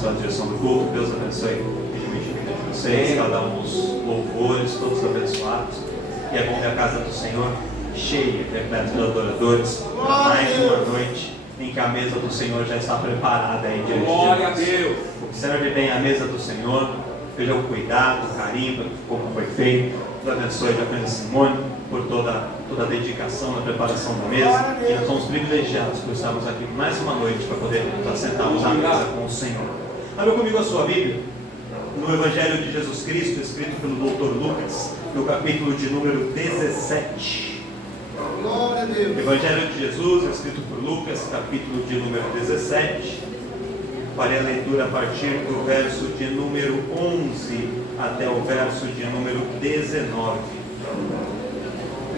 pela direção do culto. Deus abençoe a vida de vocês, cada um dos louvores, todos abençoados. E é bom ver a casa do Senhor cheia, repleta de adoradores, para mais uma noite em que a mesa do Senhor já está preparada aí diante de nós. Glória a Deus. Observe bem a mesa do Senhor, veja o cuidado, o carinho, como foi feito. Deus abençoe a Diaconisa Simone por toda a dedicação na preparação da mesa. E nós somos privilegiados por estarmos aqui mais uma noite para poder nos assentarmos à mesa com o Senhor. Abra comigo a sua Bíblia no Evangelho de Jesus Cristo, escrito pelo Dr. Lucas, no capítulo de número 17. Glória a Deus. Evangelho de Jesus, escrito por Lucas, capítulo de número 17. Farei a leitura a partir do verso de número 11 até o verso de número 19.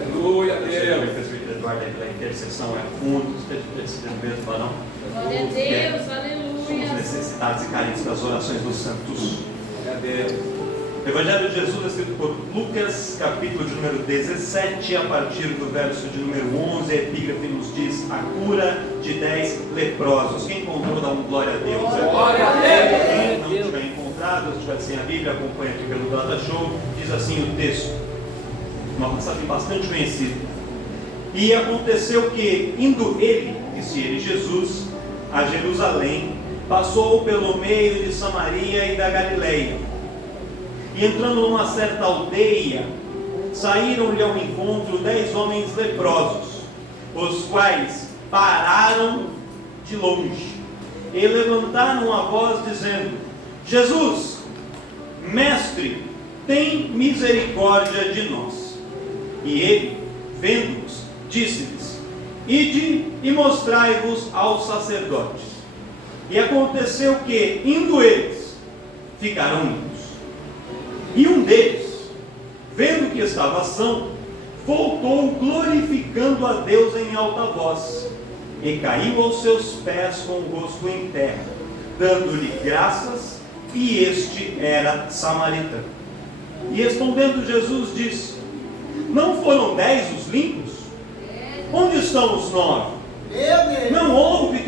Aleluia a Deus. O presbítero Eduardo, pela intercessão é fundo, esteja mesmo, não? Glória a Deus, aleluia. Somos necessitados e carentes das orações dos santos. Glória a Deus. Evangelho de Jesus, escrito por Lucas, capítulo de número 17, a partir do verso de número 11, a epígrafe nos diz: a cura de 10 leprosos. Quem encontrou, dá um glória a Deus. Glória a Deus. Quem não tiver encontrado, se estiver sem a Bíblia, acompanha aqui pelo Data Show. Diz assim o texto, uma passagem bastante conhecida. E aconteceu que, indo ele, disse ele, Jesus, a Jerusalém, passou pelo meio de Samaria e da Galileia. E entrando numa certa aldeia, saíram-lhe ao encontro 10 homens leprosos, os quais pararam de longe e levantaram a voz dizendo: Jesus, mestre, tem misericórdia de nós. E ele, vendo-os, disse-lhes: ide e mostrai-vos aos sacerdotes. E aconteceu que, indo eles, ficaram limpos. E um deles, vendo que estava são, voltou glorificando a Deus em alta voz, e caiu aos seus pés com o rosto em terra, dando-lhe graças, e este era samaritano. E respondendo Jesus disse: não foram 10 os limpos? Onde estão os 9? Não houve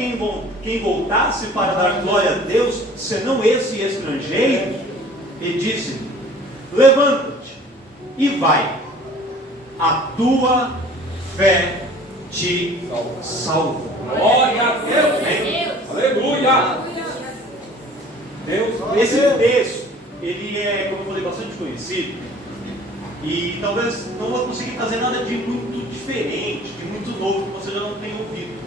quem voltasse para dar glória a Deus, senão esse estrangeiro? E disse-lhe: levanta-te e vai, a tua fé te salvou. Glória a Deus. Aleluia. Deus. Esse texto, ele é, como eu falei, bastante conhecido, e talvez não vou conseguir trazer nada de muito diferente, de muito novo, que você já não tenha ouvido.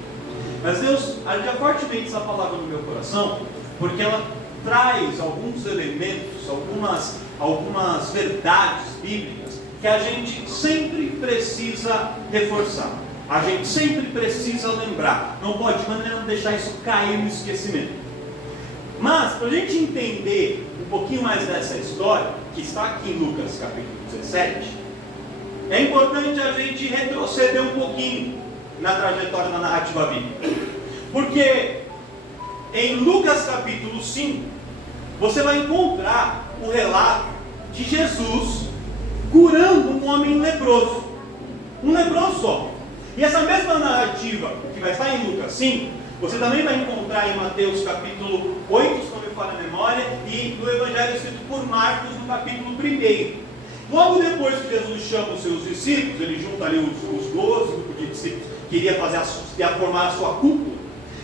Mas Deus alia fortemente essa palavra no meu coração, porque ela traz alguns elementos, algumas verdades bíblicas que a gente sempre precisa reforçar, a gente sempre precisa lembrar, não pode de maneira não deixar isso cair no esquecimento. Mas para a gente entender um pouquinho mais dessa história, que está aqui em Lucas capítulo 17, é importante a gente retroceder um pouquinho na trajetória da narrativa bíblica, porque em Lucas capítulo 5, você vai encontrar o relato de Jesus curando um homem leproso. Um leproso só. E essa mesma narrativa que vai estar em Lucas 5, você também vai encontrar em Mateus capítulo 8, se não me falha a memória, e no Evangelho escrito por Marcos, no capítulo 1. Logo depois que Jesus chama os seus discípulos, ele junta ali os 12 grupos de discípulos que iria formar a sua cúpula.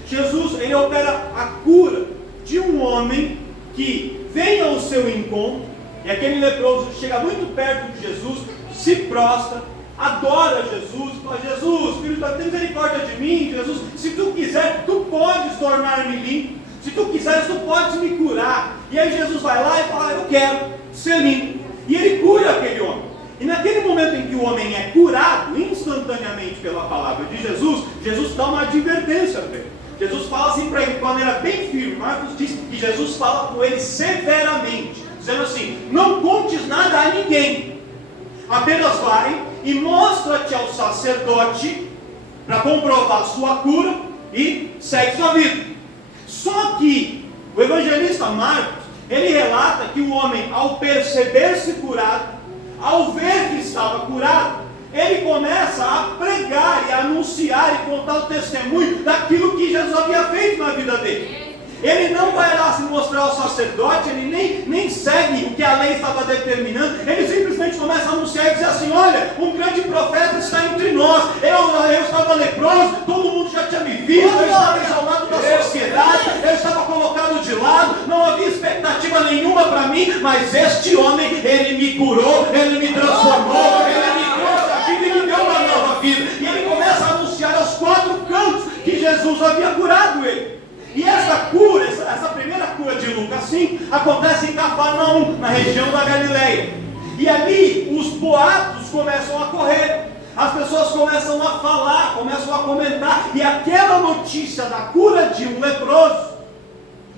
Jesus, ele opera a cura de um homem que vem ao seu encontro, e aquele leproso chega muito perto de Jesus, se prostra, adora Jesus, fala: Jesus, filho de Deus, tem misericórdia de mim. Jesus, se tu quiser, tu podes tornar-me limpo, se tu quiseres, tu podes me curar. E aí Jesus vai lá e fala: eu quero ser limpo, e ele cura aquele homem. E naquele momento em que o homem é curado instantaneamente pela palavra de Jesus, Jesus dá uma advertência para ele. Jesus fala assim para ele de maneira bem firme. Marcos diz que Jesus fala com ele severamente, dizendo assim: não contes nada a ninguém, apenas vai e mostra-te ao sacerdote para comprovar sua cura e segue sua vida. Só que o evangelista Marcos, ele relata que o homem, ao perceber-se curado, ao ver que estava curado, ele começa a pregar e a anunciar e contar o testemunho daquilo que Jesus havia feito na vida dele. Ele não vai lá se mostrar ao sacerdote, ele nem segue o que a lei estava determinando, ele simplesmente começa a anunciar e dizer assim: olha, um grande profeta está entre nós, eu estava leproso, todo mundo já tinha me visto, eu estava isolado da sociedade, eu estava colocado de lado, não havia expectativa nenhuma para mim, mas este homem, ele me curou, ele me transformou, ele me trouxe a vida e me deu uma nova vida. E ele começa a anunciar aos quatro cantos que Jesus havia curado ele. E essa cura, essa primeira cura de Lucas 5, acontece em Cafarnaum, na região da Galileia. E ali os boatos começam a correr, as pessoas começam a falar, começam a comentar, e aquela notícia da cura de um leproso,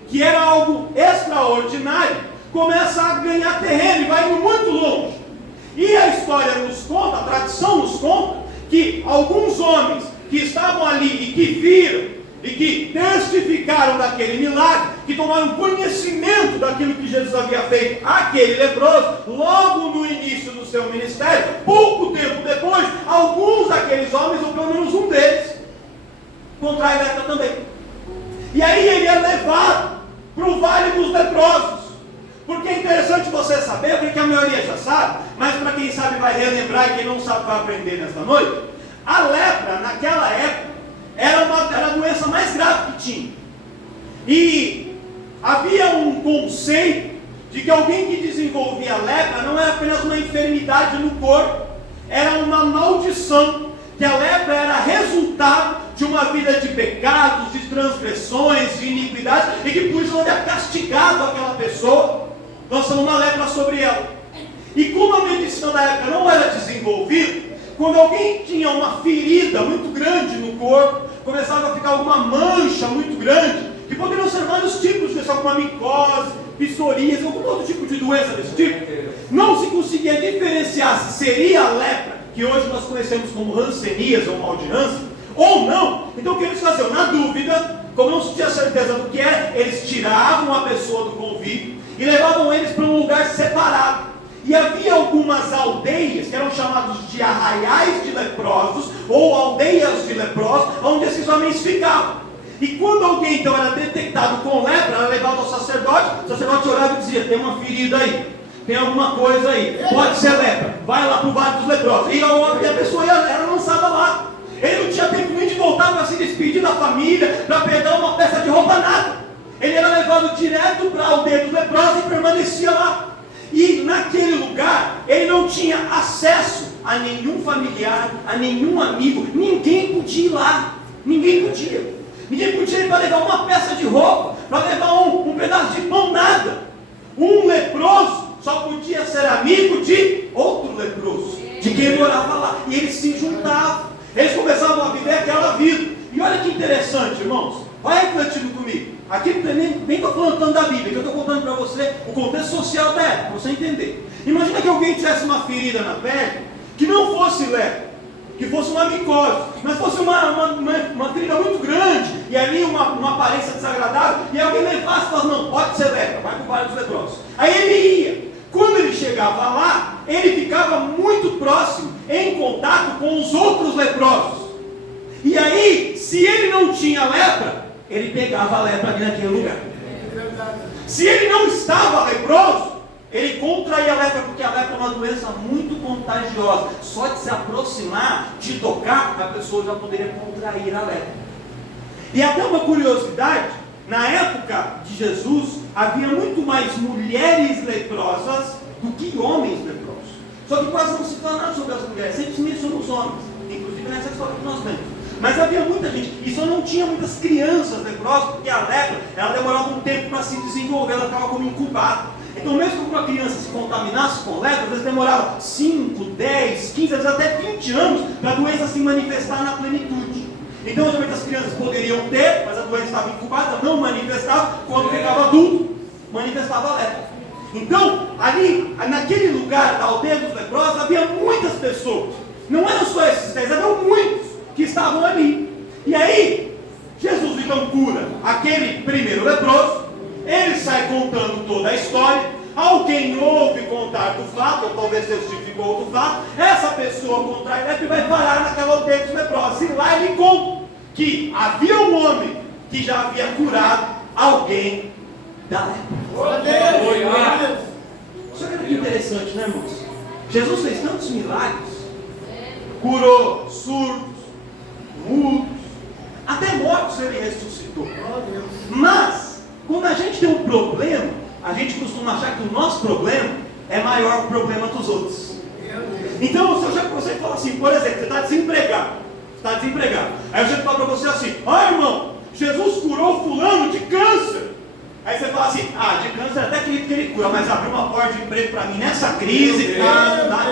que era algo extraordinário, começa a ganhar terreno e vai indo muito longe. E a história nos conta, a tradição nos conta, que alguns homens que estavam ali e que viram, e que testificaram daquele milagre, que tomaram conhecimento daquilo que Jesus havia feito àquele leproso, logo no início do seu ministério, pouco tempo depois, alguns daqueles homens, ou pelo menos um deles, contrai lepra também. E aí ele é levado para o Vale dos Leprosos. Porque é interessante você saber, eu creio que a maioria já sabe, mas para quem sabe vai relembrar, e quem não sabe vai aprender nesta noite. A lepra, naquela época, era a doença mais grave que tinha. E havia um conceito de que alguém que desenvolvia lepra não era apenas uma enfermidade no corpo, era uma maldição, que a lepra era resultado de uma vida de pecados, de transgressões, de iniquidades, e que por isso havia castigado aquela pessoa, lançando uma lepra sobre ela. E como a medicina da época não era desenvolvida, quando alguém tinha uma ferida muito grande no corpo, começava a ficar alguma mancha muito grande, que poderiam ser vários tipos de alguma micose, psoríase, algum outro tipo de doença desse tipo, não se conseguia diferenciar se seria a lepra, que hoje nós conhecemos como hanseníase ou mal de Hansen, ou não. Então o que eles faziam? Na dúvida, como não se tinha certeza do que era, eles tiravam a pessoa do convívio e levavam eles para um lugar separado. E havia algumas aldeias, que eram chamados de arraiais de leprosos, ou aldeias de leprosos, onde esses homens ficavam. E quando alguém então era detectado com lepra, era levado ao sacerdote, o sacerdote orava e dizia: tem uma ferida aí, tem alguma coisa aí, pode ser lepra, vai lá para o Vale dos Leprosos. E a pessoa era lançada lá. Ele não tinha tempo nem de voltar para se despedir da família, para pegar uma peça de roupa, nada. Ele era levado direto para a aldeia dos leprosos e permanecia lá. E naquele lugar, ele não tinha acesso a nenhum familiar, a nenhum amigo, ninguém podia ir lá, ninguém podia ir para levar uma peça de roupa, para levar um pedaço de pão, nada. Um leproso só podia ser amigo de outro leproso, de quem morava lá, e eles se juntavam, eles começavam a viver aquela vida. E olha que interessante, irmãos, vai refletindo comigo. Aqui nem estou falando tanto da Bíblia, que eu estou contando para você o contexto social da época, para você entender. Imagina que alguém tivesse uma ferida na pele, que não fosse lepra, que fosse uma micose, mas fosse uma ferida muito grande, e ali uma aparência desagradável, e alguém levasse e falasse: não, pode ser lepra, vai para o Vale dos Leprosos. Aí ele ia. Quando ele chegava lá, ele ficava muito próximo, em contato com os outros leprosos. E aí, se ele não tinha lepra, ele pegava a lepra ali naquele lugar. Se ele não estava leproso, ele contraía a lepra, porque a lepra é uma doença muito contagiosa. Só de se aproximar, de tocar, a pessoa já poderia contrair a lepra. E até uma curiosidade, na época de Jesus, havia muito mais mulheres leprosas do que homens leprosos. Só que quase não se fala nada sobre as mulheres, sempre se menciona os homens, inclusive nessa história que nós vemos. Mas havia muita gente, e só não tinha muitas crianças leprosas, porque a lepra, ela demorava um tempo para se desenvolver, ela ficava como incubada. Então mesmo que uma criança se contaminasse com lepra, às vezes demorava 5, 10, 15, às vezes até 20 anos, para a doença se manifestar na plenitude. Então geralmente as crianças poderiam ter, mas a doença estava incubada, não manifestava, quando ficava adulto, manifestava a lepra. Então, ali, naquele lugar da aldeia dos leprosos, havia muitas pessoas, não eram só esses 10, havia muitos que estavam ali. E aí, Jesus então cura aquele primeiro leproso, ele sai contando toda a história, alguém ouve contar do fato, ou talvez testificou do fato, essa pessoa contrai lepra e vai parar naquela aldeia dos leprosos. E lá ele conta que havia um homem que já havia curado alguém da lepra. Glória a Deus. Só que olha que interessante, né, irmãos? Jesus fez tantos milagres, curou surdos, mudos, até mortos ele ressuscitou. Mas, quando a gente tem um problema, a gente costuma achar que o nosso problema é maior que o problema dos outros. Então, se eu chego para você e falo assim, por exemplo, você está desempregado. Aí eu chego para você assim, irmão, Jesus curou fulano de câncer. Aí você fala assim, de câncer até acredito que ele cura, mas abriu uma porta de emprego para mim nessa crise, não dá.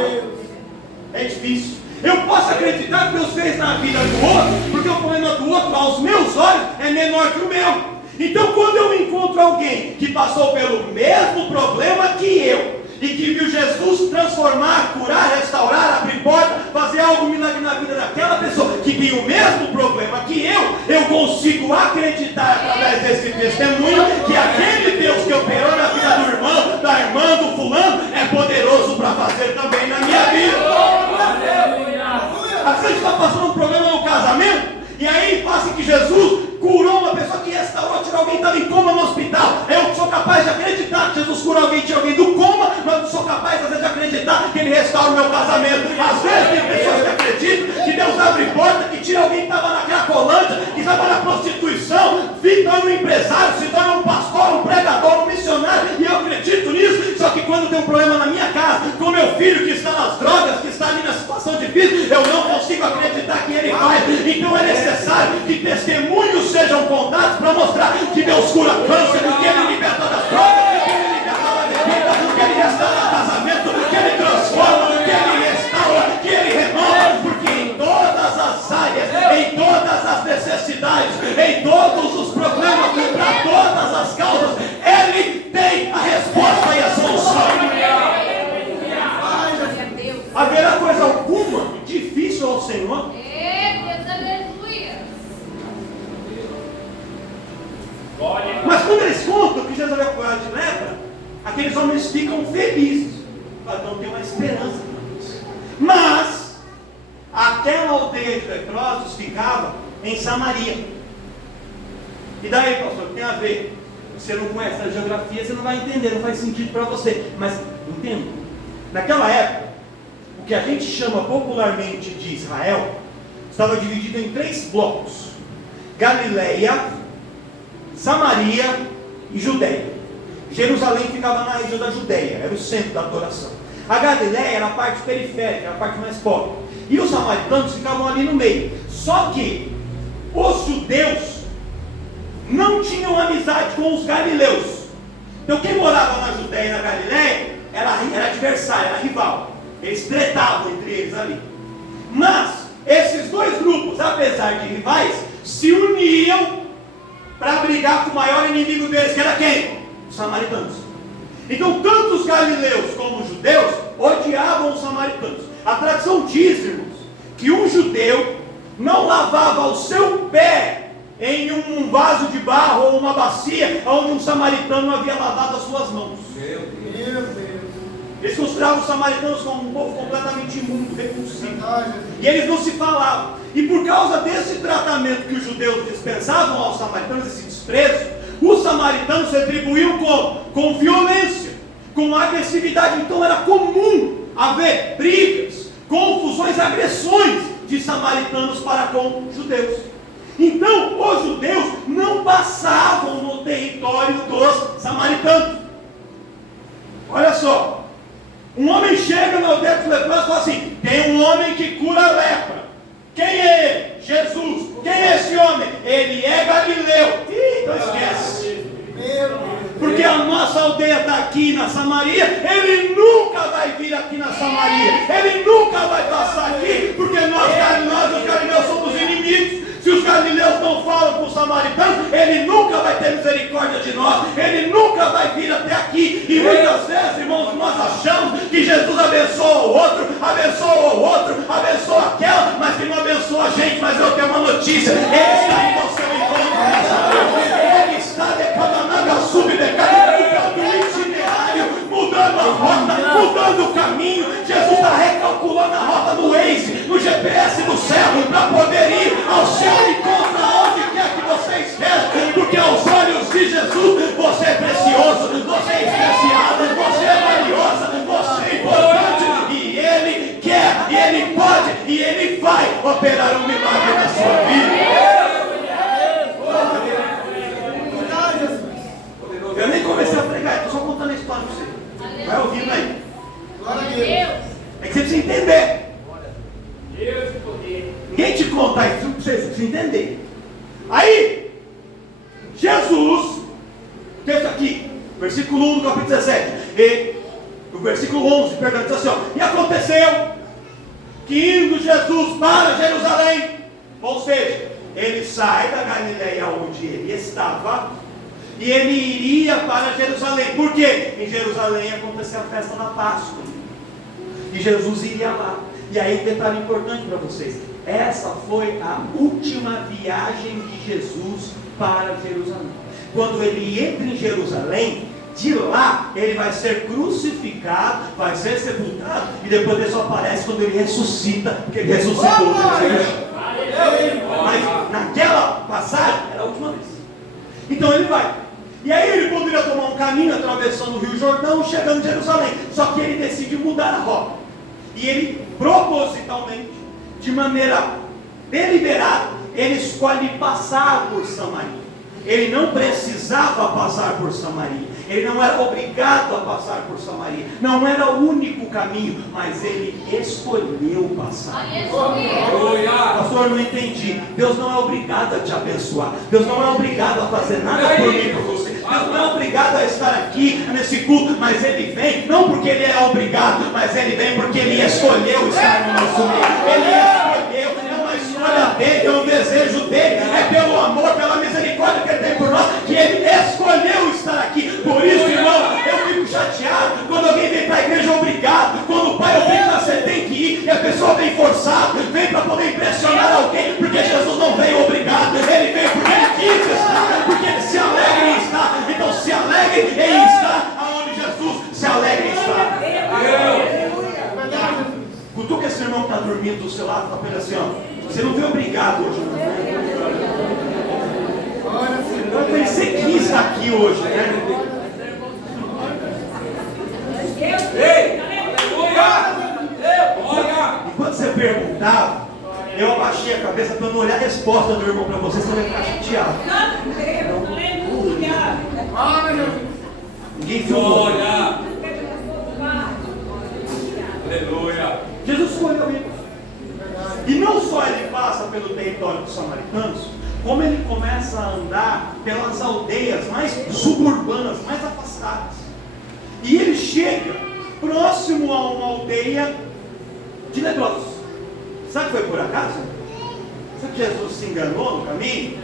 É difícil. Eu posso acreditar que Deus fez na vida do outro, porque o problema do outro, aos meus olhos, é menor que o meu. Então, quando eu encontro alguém que passou pelo mesmo problema que eu, e que viu Jesus transformar, curar, restaurar, abrir porta, fazer algo milagre na vida daquela pessoa que tem o mesmo problema que eu consigo acreditar através desse testemunho que aquele Deus que operou na vida do irmão, da irmã, do fulano, é poderoso para fazer também na minha vida. Às vezes está passando um problema no casamento, e aí passa que Jesus curou uma pessoa, que restaurou, tirou alguém que estava em coma no hospital. Eu sou capaz de acreditar que Jesus curou alguém, tirou alguém do coma, mas não sou capaz às vezes de acreditar que Ele restaura o meu casamento. Às vezes tem pessoas que acreditam que Deus abre porta, que tira alguém que estava na Cracolândia, que estava na prostituição, se torna um empresário, se torna um pastor, um pregador, um missionário, e eu acredito nisso. Só que quando tem um problema na minha casa, com meu filho que está nas drogas, que está ali na situação difícil, eu não consigo acreditar que Ele faz. Então é necessário que testemunhos sejam contados para mostrar que Deus cura câncer, que Ele liberta das drogas, que Ele liberta da bebida, que Ele restaura casamento, que Ele transforma, que Ele restaura, que Ele renova, porque em todas as áreas, em todas as necessidades, em todos os problemas, para todas as causas, Ele tem a resposta e a solução. Haverá coisa alguma difícil ao Senhor? Mas quando eles contam que Jesus vai curar de lepra, aqueles homens ficam felizes. Não tem uma esperança para isso. Mas aquela aldeia de leprosos ficava em Samaria. E daí, pastor, tem a ver? Você não conhece a geografia, você não vai entender, não faz sentido para você. Mas entenda, naquela época, o que a gente chama popularmente de Israel estava dividido em 3 blocos: Galileia, Samaria e Judeia. Jerusalém ficava na região da Judeia, era o centro da adoração. A Galileia era a parte periférica, era a parte mais pobre. E os samaritanos ficavam ali no meio. Só que os judeus não tinham amizade com os galileus. Então quem morava na Judeia e na Galileia era adversário, era rival. Eles tretavam entre eles ali. Mas esses 2 grupos, apesar de rivais, se uniam para brigar com o maior inimigo deles, que era quem? Os samaritanos. Então, tanto os galileus como os judeus odiavam os samaritanos. A tradição diz, irmãos, que um judeu não lavava o seu pé em um vaso de barro ou uma bacia onde um samaritano havia lavado as suas mãos. Meu Deus. Eles consideravam os samaritanos como um povo completamente imundo, repulsivo. E eles não se falavam. E por causa desse tratamento que os judeus dispensavam aos samaritanos, esse desprezo, os samaritanos retribuíam com violência, com agressividade. Então era comum haver brigas, confusões, agressões de samaritanos para com judeus. Então os judeus não passavam no território dos samaritanos. Olha só. Um homem chega na aldeia dos leprosos e fala assim: tem um homem que cura a lepra. Quem é ele? Jesus. Quem é esse homem? Ele é galileu. Então esquece. Porque a nossa aldeia está aqui na Samaria. Ele nunca vai vir aqui na Samaria. Ele nunca vai passar aqui. Porque nós os galileus somos inimigos. Se os galileus não falam com os samaritanos, Ele nunca vai ter misericórdia de nós. Ele nunca vai vir até aqui. E muitas vezes, irmãos, nós achamos que Jesus abençoa o outro, abençoa aquela, mas que não abençoa a gente. Mas eu tenho uma notícia: Ele está indo ao seu encontro nessa noite. Ele está declamando a subdecada, mudando o itinerário, mudando a rota, mudando o caminho. Jesus está recalculando a rota no Waze, no GPS do céu, para poder ir ao seu encontro, aonde quer que você esteja, porque aos olhos de Jesus operar um milagre na sua vida. Eu nem comecei a pregar, estou só contando a história para você. Vai ouvindo aí. Glória a Deus. É que você precisa entender. Ninguém te conta isso, você precisa entender. Aí, Jesus, o texto aqui, versículo 1 do capítulo 17, e o versículo 11, perdão, diz assim, ó, e aconteceu que indo Jesus para Jerusalém, ou seja, ele sai da Galileia onde ele estava, e ele iria para Jerusalém. Por quê? Em Jerusalém acontecia a festa da Páscoa, e Jesus iria lá. E aí um detalhe importante para vocês, essa foi a última viagem de Jesus para Jerusalém. Quando ele entra em Jerusalém, de lá ele vai ser crucificado, vai ser sepultado, e depois ele só aparece quando ele ressuscita, porque ele ressuscitou. Mas naquela passagem era a última vez. Então ele vai. E aí ele poderia tomar um caminho atravessando o Rio Jordão, chegando em Jerusalém. Só que ele decide mudar a rota. E ele propositalmente, de maneira deliberada, ele escolhe passar por Samaria. Ele não precisava passar por Samaria. Ele não era obrigado a passar por Samaria. Não era o único caminho, mas ele escolheu passar. Pastor, eu não entendi. Deus não é obrigado a te abençoar. Deus não é obrigado a fazer nada por mim, por você. Deus não é obrigado a estar aqui nesse culto, mas ele vem, não porque ele é obrigado, mas ele vem porque ele escolheu estar no nosso meio. Ele escolheu, é uma escolha dele, é um desejo dele, é pelo amor, pela misericórdia que ele tem por nós, que ele escolheu estar aqui. Por isso, irmão, eu fico chateado quando alguém vem para a igreja obrigado, quando o pai obriga, você tem que ir, e a pessoa vem forçada, vem para poder impressionar alguém, porque Jesus não veio obrigado, ele veio porque ele quis estar, porque ele se alegra em estar. Então se alegre em estar aonde Jesus se alegra em estar. Cutuca esse irmão que está dormindo do seu lado, está falando assim, ó, você não veio obrigado hoje, não. Eu pensei que ia estar aqui hoje, né? Enquanto você perguntava, eu abaixei a cabeça para não olhar a resposta do irmão para você, você vai ficar chateado. Ninguém viu. Glória. Aleluia. Jesus escolheu ele. E não só ele passa pelo território dos samaritanos, como ele começa a andar pelas aldeias mais suburbanas, mais afastadas. E ele chega próximo a uma aldeia de leprosos. Sabe que foi por acaso? Sabe que Jesus se enganou no caminho?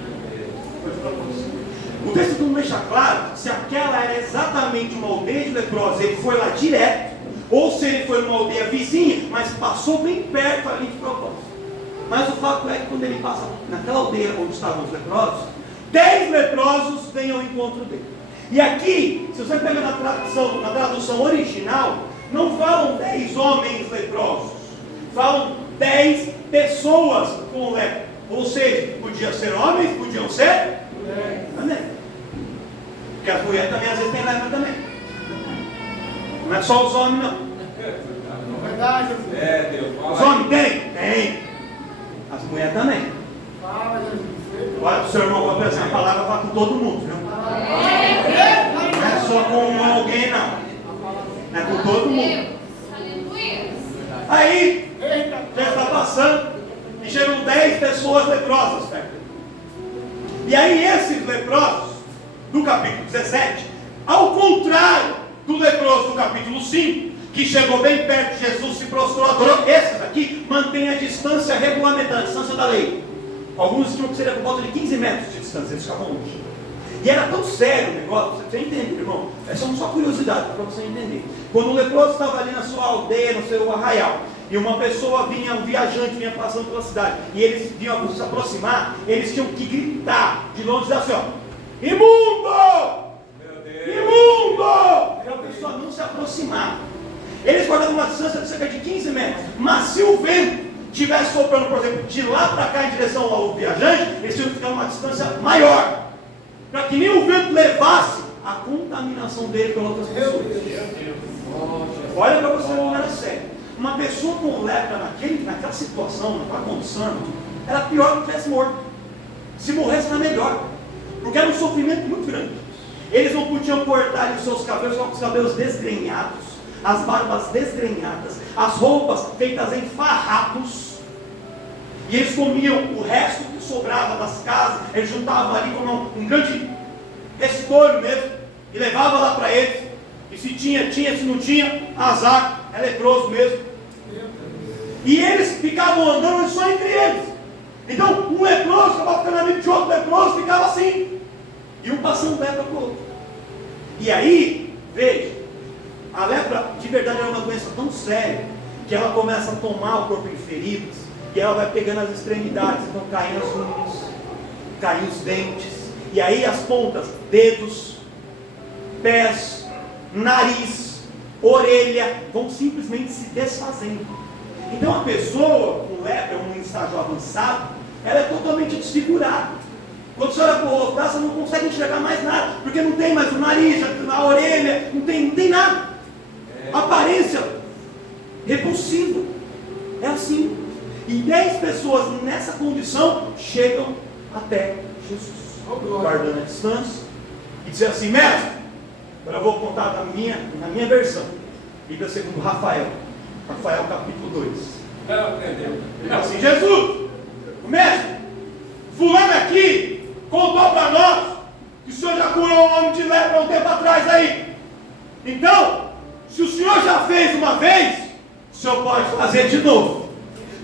Foi de propósito. O texto não deixa claro se aquela era exatamente uma aldeia de leprosos, ele foi lá direto, ou se ele foi numa aldeia vizinha, mas passou bem perto ali de propósito. Mas o fato é que quando ele passa naquela aldeia onde estavam os leprosos, 10 leprosos vêm ao encontro dele. E aqui, se você pega na tradução original, não falam 10 homens leprosos, falam 10 pessoas com lepra. Ou seja, podia ser homens, podiam ser também. Porque as mulheres também às vezes têm lepra também. Não é só os homens, não. Verdade. É, Deus. Os homens têm? Tem. As mulheres também. Olha para o seu irmão, para pensar, a palavra vai com todo mundo, viu? Não é só com alguém, não. É com todo mundo. Aí, já está passando, e chegam 10 pessoas leprosas perto. E aí esses leprosos, do capítulo 17, ao contrário do leproso do capítulo 5, que chegou bem perto de Jesus, se prostrou, adorou, esses aqui mantêm a distância regulamentar, a distância da lei. Alguns estimam que seria por volta de 15 metros de distância, eles ficavam longe. E era tão sério o negócio, você entende, irmão? Essas são só curiosidades para você entender. Quando o leproso estava ali na sua aldeia, no seu arraial, e uma pessoa vinha, um viajante vinha passando pela cidade, e eles vinham se aproximar, eles tinham que gritar de longe, dizer assim, ó, imundo! Meu Deus. Imundo! Para a pessoa não se aproximar. Eles guardavam uma distância de cerca de 15 metros, mas se o vento estivesse soprando, por exemplo, de lá para cá em direção ao viajante, eles tinham que ficar uma distância maior, para que nem o vento levasse a contaminação dele pelas outras pessoas. Olha para você, não era sério. uma pessoa com lepra naquela situação, naquela condição, era pior do que tivesse morto. Se morresse era melhor, porque era um sofrimento muito grande. Eles não podiam cortar os seus cabelos, com os cabelos desgrenhados, as barbas desgrenhadas, as roupas feitas em farrapos, e eles comiam o resto que sobrava das casas. Eles juntavam ali como um grande restolho mesmo, e levavam lá para eles, e se tinha, se não tinha, azar, é leproso mesmo. E eles ficavam andando só entre eles. Então um leproso acabava ficando amigo de outro leproso, ficava assim, e um passando lepra para o outro. E aí, veja, a lepra de verdade é uma doença tão séria, que ela começa a tomar o corpo em feridas, e ela vai pegando as extremidades, então caem as unhas, caem os dentes, e aí as pontas, dedos, pés, nariz, orelha, vão simplesmente se desfazendo. Então a pessoa com lepra, um estágio avançado, ela é totalmente desfigurada. Quando você olha para o rosto, você não consegue enxergar mais nada, porque não tem mais o nariz, a orelha, não tem nada. Aparência repulsiva. É assim. E 10 pessoas nessa condição chegam até Jesus, guardando a distância, e dizem assim: mestre, agora eu vou contar na minha versão, Bíblia segundo Rafael capítulo 2. Ele fala assim: Jesus, o mestre, fulano aqui contou para nós que o senhor já curou um homem de lepra há um tempo atrás aí. Então, se o senhor já fez uma vez, o senhor pode fazer de novo.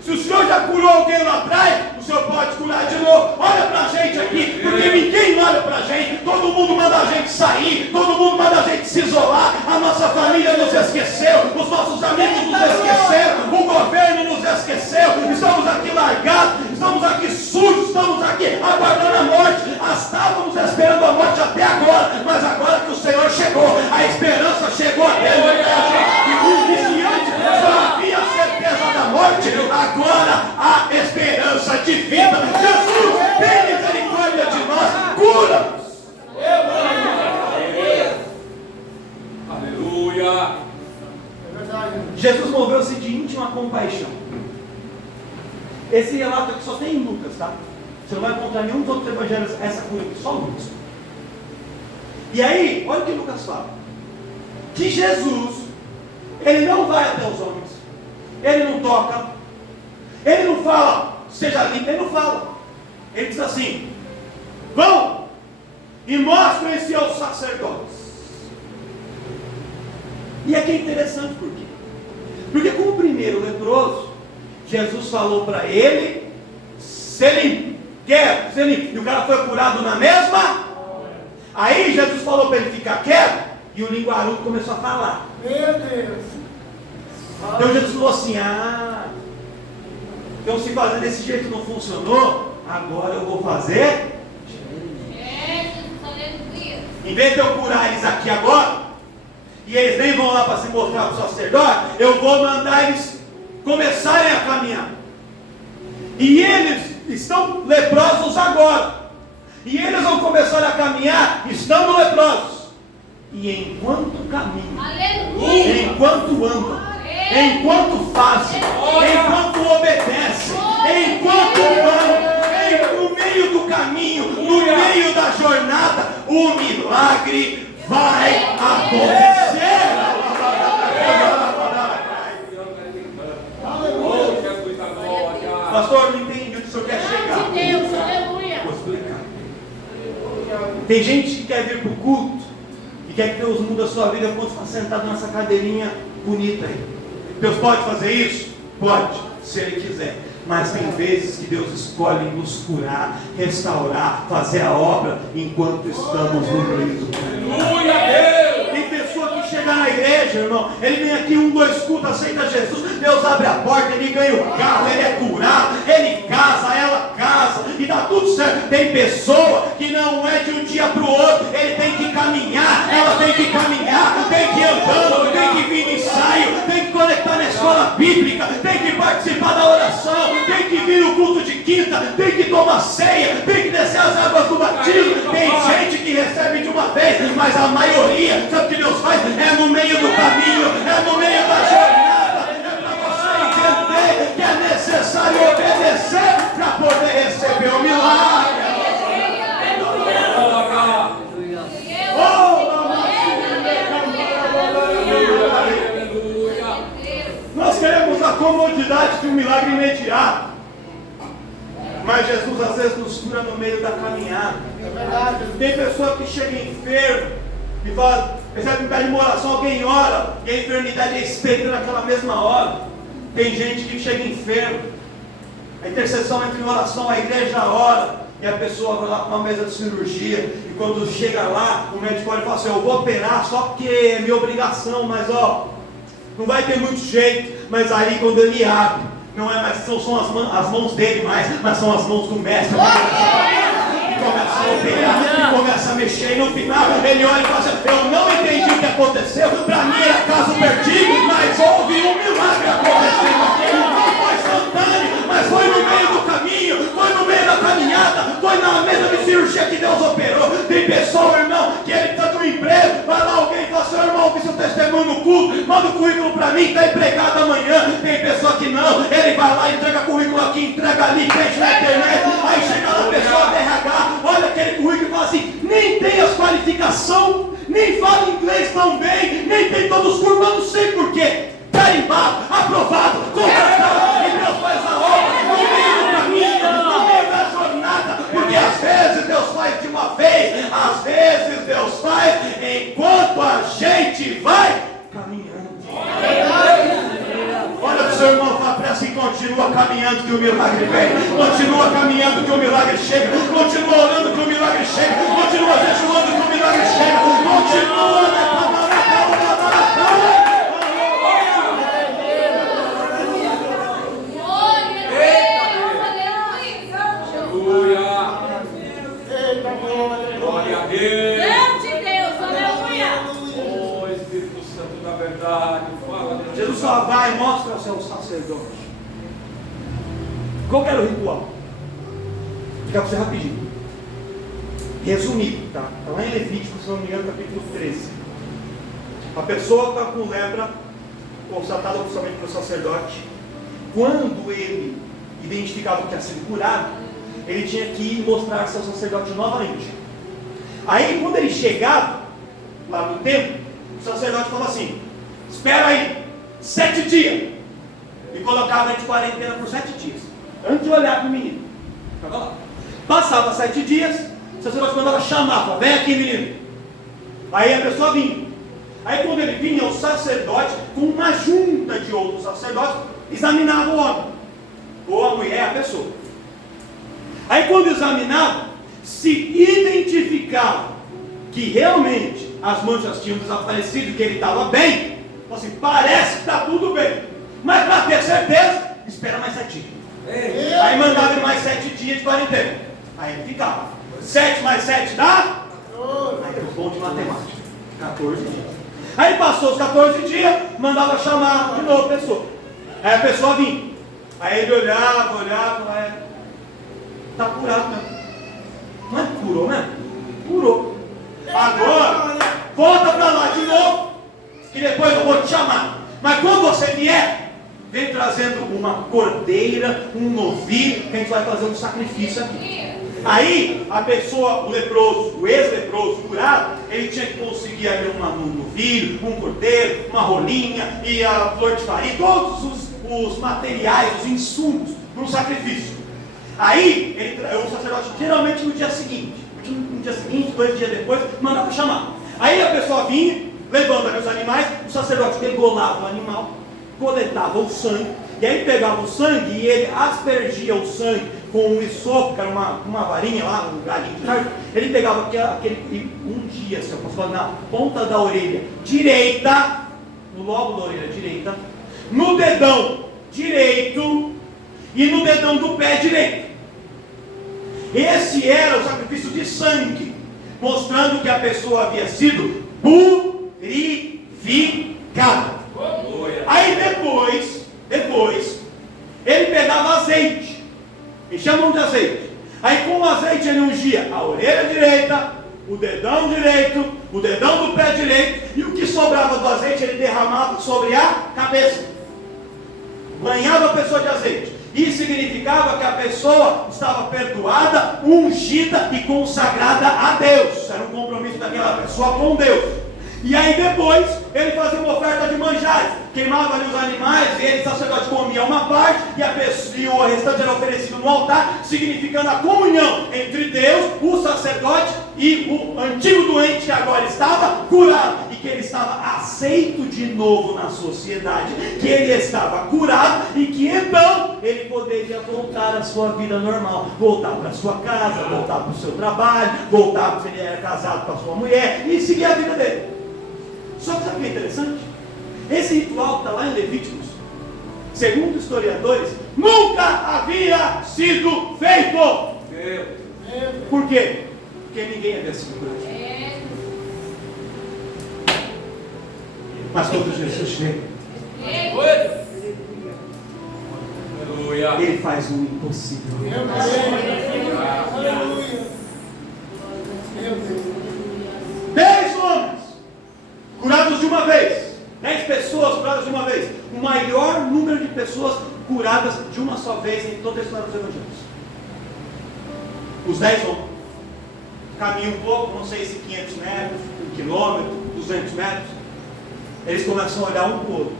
Se o senhor já curou alguém lá atrás, o senhor pode curar de novo. Olha para a gente aqui, porque ninguém olha para a gente. Todo mundo manda a gente sair, todo mundo manda a gente se isolar. A nossa família nos esqueceu, os nossos amigos nos esqueceram, o governo nos esqueceu. Estamos aqui largados, estamos aqui sujos, estamos aqui aguardando a morte. Estávamos esperando a morte até agora, mas agora que o Senhor chegou, a esperança chegou até a gente. E se antes só havia certeza da morte, agora há esperança de vida. Jesus, tem misericórdia de nós, cura-nos. Aleluia. Jesus moveu-se de íntima compaixão. Esse relato aqui só tem em Lucas, tá? Você não vai encontrar nenhum dos outros evangelhos essa cura aqui, só Lucas. E aí, olha o que Lucas fala: que Jesus, ele não vai até os homens, ele não toca, ele não fala, seja limpo, ele não fala. Ele diz assim: vão e mostrem-se aos sacerdotes. E aqui é interessante por quê? Porque com o primeiro leproso, Jesus falou para ele ser limpo, quero ser limpo, e o cara foi curado na mesma. Aí Jesus falou para ele ficar quieto, e o linguarudo começou a falar. Meu Deus. Então Jesus falou assim: então se fazer desse jeito não funcionou, agora eu vou fazer. Em vez de eu curar eles aqui agora, e eles nem vão lá para se mostrar para o sacerdote, eu vou mandar eles começarem a caminhar. E eles estão leprosos agora, e eles vão começar a caminhar estando leprosos. E enquanto caminham, enquanto andam, enquanto fazem, enquanto obedecem, enquanto vão, no meio do caminho, no meio da jornada, o milagre vai acontecer. Pastor, não entendi o que o senhor quer chegar. Deus, aleluia. Vou explicar. Tem gente que quer vir para o culto e quer que Deus mude a sua vida quando está sentado nessa cadeirinha bonita aí. Deus pode fazer isso? Pode, se Ele quiser. Mas tem vezes que Deus escolhe nos curar, restaurar, fazer a obra enquanto estamos no meio do caminho. Tem pessoa que chega na igreja, irmão, ele vem aqui 1, 2 cultos, aceita Jesus, Deus abre a porta, ele ganha o carro, ele é curado, ele casa, ela casa, e dá tudo certo. Tem pessoa que não é de um dia para o outro, ele tem que caminhar, ela tem que caminhar, tem que ir andando, tem que vir no ensaio, tem que conectar na escola bíblica, tem que participar da oração, tem que vir no culto de quinta, tem que tomar ceia, tem que descer as águas do batismo. Tem gente que recebe de uma vez, mas a maioria, sabe o que Deus faz? É no meio do caminho, é no meio da jornada, é para necessário obedecer para poder receber o milagre. Nós queremos a comodidade de um milagre imediato, mas Jesus às vezes nos cura no meio da caminhada. Tem pessoa que chega enfermo e fala, recebe um pé de oração, alguém ora e a enfermidade é expedida naquela mesma hora. Tem gente que chega enfermo, a intercessão entra em oração, a igreja ora e a pessoa vai lá para uma mesa de cirurgia, e quando chega lá, o médico olha e fala assim, eu vou operar só porque é minha obrigação, mas não vai ter muito jeito. Mas aí quando ele abre, não é mais, são as mãos dele mais, mas são as mãos do mestre. E começa a operar, e começa a mexer, e no final ele olha e fala assim, eu não entendi o que aconteceu, para mim era caso perdido, mas houve um milagre acontecendo aqui. Não foi instantâneo, mas foi no meio do caminho, foi no meio da caminhada, foi na mesa de cirurgia que Deus operou. Tem pessoa, irmão, que ele está no emprego, vai lá alguém e fala assim, irmão, ouvi seu testemunho no culto, manda o currículo para mim, está empregado amanhã. Tem pessoa que não, ele vai lá, entrega currículo aqui, entrega ali, prende na internet, aí chega lá a pessoa da RH, olha aquele currículo e fala assim, nem tem as qualificações, nem fala inglês tão bem, nem tem todos os cursos, mas não sei porquê. Carimbado, aprovado, contratado, e Deus faz a obra no meio do caminho, no meio da jornada, porque às vezes Deus faz de uma vez, às vezes Deus faz enquanto a gente vai caminhando. Olha para o seu irmão, fala para assim, continua caminhando que o milagre vem, continua caminhando que o milagre chega, continua orando que o milagre chega, continua jejuando que o milagre chega, continua Glória a Deus. Deus de Deus, aleluia. Oh, Espírito Santo da verdade, fala. Jesus só vai e mostra ao seu sacerdote. Qual que era o ritual? Vou explicar para você rapidinho. Resumido, tá? Está lá em Levítico, se não me engano, capítulo 13. A pessoa está com lepra, constatada oficialmente pelo sacerdote. Quando ele identificava que tinha sido curado, ele tinha que mostrar seu sacerdote novamente. Aí quando ele chegava lá no templo, o sacerdote falava assim, espera aí, 7 dias, e colocava ele de quarentena por 7 dias, antes de olhar para o menino. Ficava lá. Passava 7 dias, o sacerdote mandava chamar, falava, vem aqui menino. Aí a pessoa vinha. Aí quando ele vinha, o sacerdote, com uma junta de outros sacerdotes, examinava o homem, ou a mulher, a pessoa. Aí quando examinava, se identificava que realmente as manchas tinham desaparecido, que ele estava bem, falou assim, parece que está tudo bem, mas para ter certeza, espera mais 7 dias. Aí mandava ele mais 7 dias de quarentena. Aí ele ficava, 7 mais 7 dá? Aí era bom de matemática, 14 dias. Aí passou os 14 dias, mandava chamar de novo a pessoa. Aí a pessoa vinha. Aí ele olhava, está curado mesmo. Não é curou, né? Curou. Agora, volta para lá de novo, que depois eu vou te chamar. Mas quando você vier, vem trazendo uma cordeira, um novilho, que a gente vai fazer um sacrifício aqui. Aí, a pessoa, o leproso, o ex-leproso curado, ele tinha que conseguir ali um novilho, um cordeiro, uma rolinha e a flor de farinha, todos os materiais, os insumos para um sacrifício. Aí, o sacerdote, geralmente no dia seguinte, 2 dias depois, mandava chamar. Aí a pessoa vinha, levando ali os animais, o sacerdote degolava o animal, coletava o sangue, e aí pegava o sangue e ele aspergia o sangue com um isopo, que era uma varinha lá, um galinho de carne. Ele pegava aquele um dia, se eu posso falar, na ponta da orelha direita, no lobo da orelha direita, no dedão direito e no dedão do pé direito. Esse era o sacrifício de sangue, mostrando que a pessoa havia sido purificada. Aí depois, ele pegava azeite, enchia a mão de azeite. Aí com o azeite ele ungia a orelha direita, o dedão direito, o dedão do pé direito, e o que sobrava do azeite ele derramava sobre a cabeça. Banhava a pessoa de azeite. Isso significava que a pessoa estava perdoada, ungida e consagrada a Deus. Era um compromisso daquela pessoa com Deus. E aí depois ele fazia uma oferta de manjares, queimava ali os animais, e ele, sacerdote, comia uma parte, e o restante era oferecido no altar, significando a comunhão entre Deus, o sacerdote e o antigo doente que agora estava curado, e que ele estava aceito de novo na sociedade, que ele estava curado, e que então ele poderia voltar à sua vida normal, voltar para a sua casa, voltar para o seu trabalho, voltar se ele era casado com a sua mulher, e seguir a vida dele. Só que sabe o que é interessante? Esse ritual que está lá em Levíticos, segundo historiadores, nunca havia sido feito. Por quê? Porque ninguém havia sido curado. Mas quando Jesus chega, ele faz o impossível. Aleluia. Meu Deus. 10 homens curados de uma vez, 10 pessoas curadas de uma vez, o maior número de pessoas curadas de uma só vez em toda a história dos evangelhos. Os 10 homens caminham um pouco, não sei se 500 metros, 1 quilômetro, 200 metros, eles começam a olhar um para o outro.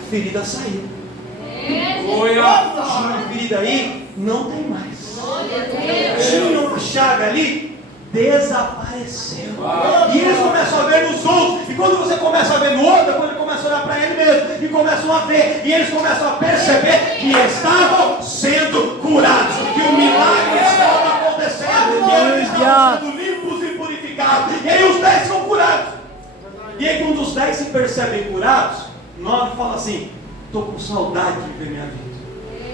A ferida saiu. Tinha ferida aí, não tem mais. Tinha uma chave ali, desapareceu. E eles começam a ver nos outros. E quando você começa a ver no outro, depois ele começa a olhar para ele mesmo. E começam a ver. E eles começam a perceber que estavam sendo curados. Que o milagre estava acontecendo. Que eles estavam sendo limpos e purificados. E aí os 10 são curados. E aí quando os 10 se percebem curados, 9 fala assim: estou com saudade de viver minha vida.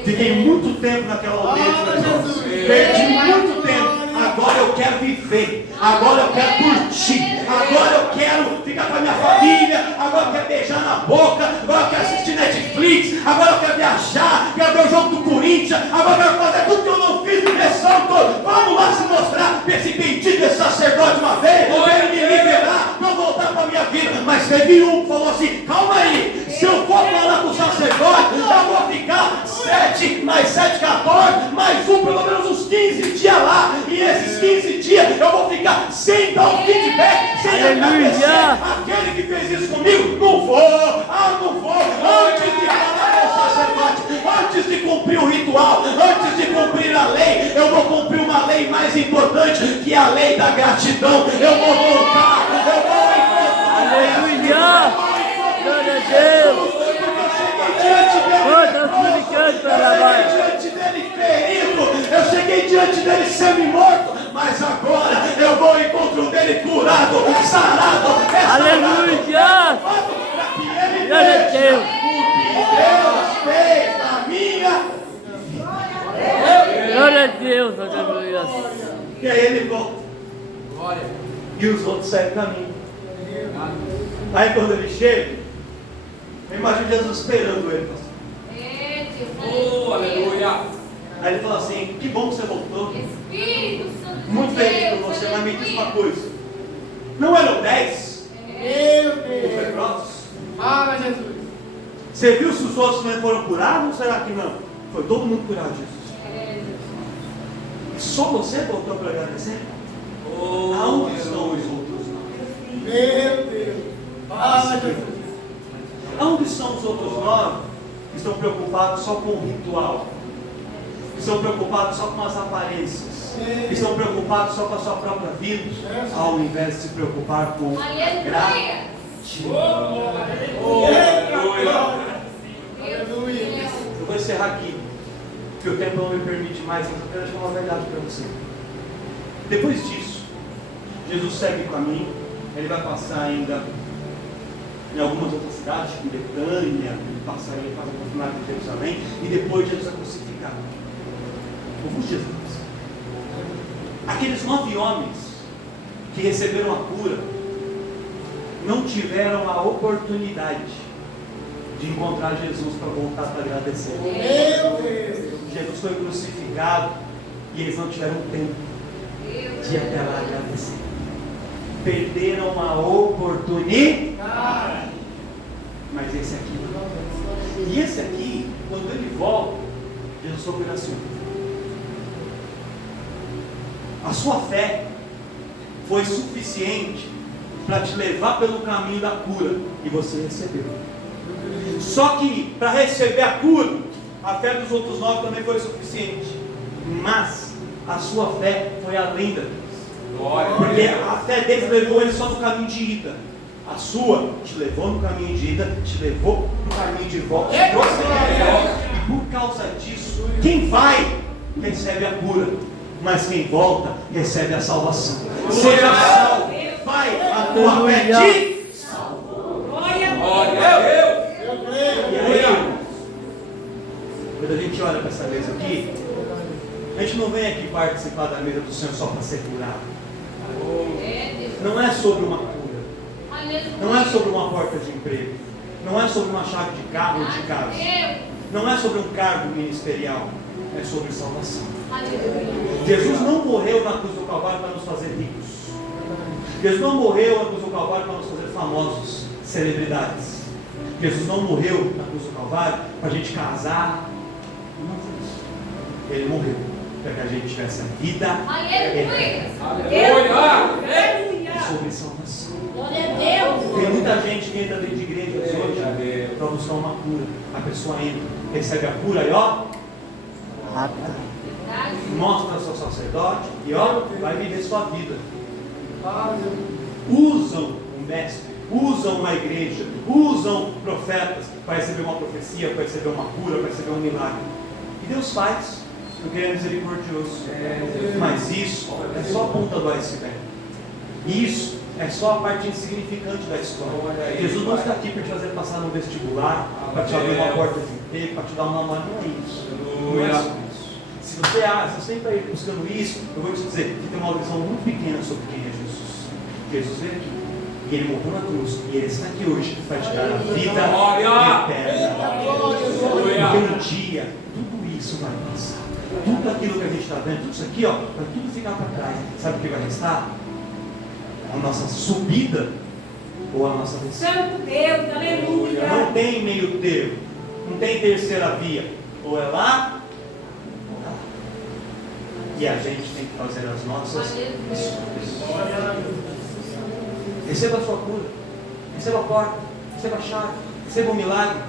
Fiquei muito tempo naquela aldeia de pessoas. Perdi muito tempo. Agora eu quero viver. Agora eu quero curtir. Agora eu quero ficar com a minha família. Agora eu quero beijar na boca. Agora eu quero assistir Netflix. Agora eu quero viajar. Quero ver o jogo do Corinthians. Agora eu quero fazer tudo que eu não fiz nesse ano todo. Vamos lá se mostrar para esse bendito desse sacerdote uma vez. Eu quero me liberar para eu voltar para a minha vida. Mas teve um que falou assim: calma aí. Se eu for falar com o sacerdote, eu vou ficar 7 mais 7, 14, mais um, pelo menos uns 15 dias lá. E esses 15 dias eu vou ficar sem dar um feedback, sem agradecer. Aquele que fez isso comigo, não vou. Antes de falar com o sacerdote, antes de cumprir o ritual, antes de cumprir a lei, eu vou cumprir uma lei mais importante, que é a lei da gratidão. Eu vou voltar, eu vou encontrar. Aleluia! Glória a Deus! Eu cheguei diante dele semi-morto, mas agora eu vou ao encontro dele curado, sarado, aleluia! Glória a Deus! O que Deus fez na minha vida. Glória a Deus, aleluia! E aí ele volta. E os outros saem do caminho. Aí quando ele chega, eu imagino Jesus esperando ele. Aleluia. Aí ele fala assim: que bom que você voltou. Espírito Santo de Muito feliz Deus, por você, mas me diz aleluia. uma coisa. Não eram 10 Meu os Deus. leprosos? Fala, Jesus. Você viu se os outros também foram curados ou será que não? Foi todo mundo curado, Jesus. Só você voltou para agradecer? Aonde estão os outros? Meu Deus. Fala, Jesus. Aonde estão os outros 9 que estão preocupados só com o ritual? Que estão preocupados só com as aparências? Que estão preocupados só com a sua própria vida? Ao invés de se preocupar com a Aleluia. Aleluia. Eu vou encerrar aqui, porque o tempo não me permite mais, mas eu quero te falar uma verdade para você. Depois disso, Jesus segue o caminho, ele vai passar ainda em algumas outras cidades, tipo Betânia, ele passa aí, faz o final de Jerusalém, e depois Jesus é crucificado. Alguns dias depois. Aqueles 9 homens que receberam a cura não tiveram a oportunidade de encontrar Jesus para voltar para agradecer. Meu Deus. Jesus foi crucificado e eles não tiveram tempo de ir até lá agradecer. Perderam a oportunidade. Mas esse aqui não. E esse aqui quando ele volta, Jesus falou para ele assim: a sua fé foi suficiente para te levar pelo caminho da cura, e você recebeu. Só que para receber a cura, a fé dos outros 9 também foi suficiente, mas a sua fé foi além da deles, porque a fé deles levou ele só no caminho de ida. A sua te levou no caminho de ida, te levou no caminho de volta, te trouxe aqui de volta. E por causa disso, quem vai recebe a cura, mas quem volta recebe a salvação. Seja salvo, vai, a tua fé te salvou. Glória a Deus. E aí, quando a gente olha para essa mesa aqui, a gente não vem aqui participar da mesa do Senhor só para ser curado. Não é sobre uma cura. Não é sobre uma porta de emprego. Não é sobre uma chave de carro ou de casa. Não é sobre um cargo ministerial. É sobre salvação. Jesus não morreu na cruz do Calvário para nos fazer ricos. Jesus não morreu na cruz do Calvário para nos fazer famosos, celebridades. Jesus não morreu na cruz do Calvário para a gente casar. Não foi isso. Ele morreu para que a gente tivesse a vida eterna. Sobre salvação. Tem muita gente que entra dentro de igrejas hoje para buscar uma cura. A pessoa entra, recebe a cura e ó, mostra seu sacerdote e ó, vai viver sua vida. Usam o mestre, usam uma igreja, usam profetas para receber uma profecia, para receber uma cura, para receber um milagre. E Deus faz, porque Ele é misericordioso. Mas isso é só a ponta do iceberg. Isso é só a parte insignificante da história. Jesus não está aqui para te fazer passar no vestibular, para te abrir uma porta de emprego, para te dar uma mão. Não é isso. Não é sobre isso. Se você sempre está buscando isso, eu vou te dizer que tem uma visão muito pequena sobre quem é Jesus. Jesus veio aqui, e Ele morreu na cruz, e Ele está aqui hoje para te dar a vida eterna. Porque um dia, tudo isso vai passar. Tudo aquilo que a gente está vendo, tudo isso aqui, ó, vai tudo ficar para trás. Sabe o que vai restar? A nossa subida ou a nossa descida. Santo Deus, aleluia. Não tem meio termo, não tem terceira via. Ou é lá, ou é lá. E a gente tem que fazer as nossas escolhas. Receba a sua cura, receba a porta, receba a chave, receba o milagre.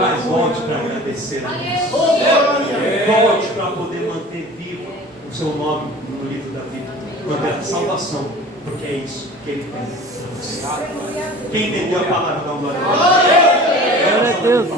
Mas volte para agradecer a Deus. Volte para poder manter vivo o seu nome no livro da vida, manter a salvação, porque é isso que Ele tem. Quem entendeu a palavra da glória? Glória a Deus.